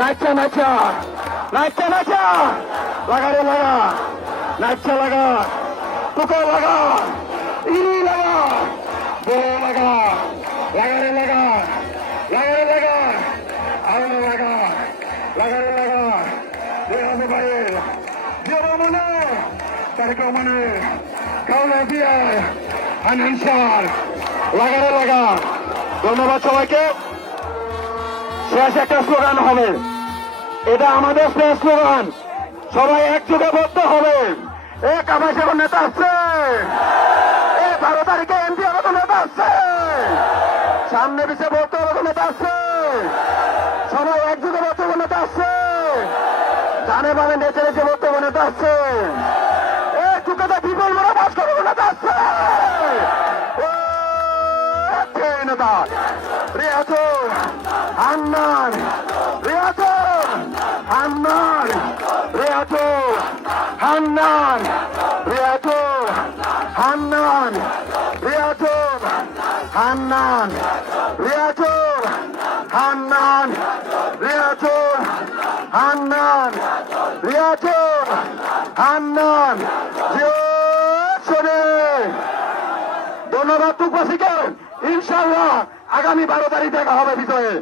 নাচা নাচা নাচা নাচা লাগা রে লাগা নাচা লাগা টুকা লাগা ইরি লাগা বড় লাগা লাগা রে লাগা লাগা রে লাগা আরো লাগা লাগা রে লাগা দেহ ভাই দেহ মনে তারকা মনে কাউলা দিয়ে আনসার লাগা রে লাগা। ধন্যবাদ সবাইকে। শেষ একটা স্লোগান হবে, এটা আমাদের শেষ স্লোগান। সবাই একযোগে বলতে হবে। কামাই সেবন নেতা আসছে, 12 তারিখে এমপি হবে নেতা আসছে, সামনে পিছিয়ে বলতে হবে নেতা আসছে। সবাই একযোগে বলতে হবে নেতা আসছে, জানে ভাবে নেচে নেচে বলতে হবে নেতা আসছে। টুকাটা বিপুল মনে বাস করবো নেতা আসছে। নেতা রিয়াজু হান্নান রিয়াজু হান্নান রিয়াজু হান্নান রিয়াজু হান্নান রিয়াজু হান্নান রিয়াজু হান্নান রিয়াজু হান্নান রিয়াজু হান্নান ধন্যবাদ টুকবাসীকে। ইনশাআল্লাহ আগামী 12 তারিখ দেখা হবে বিজয়ে।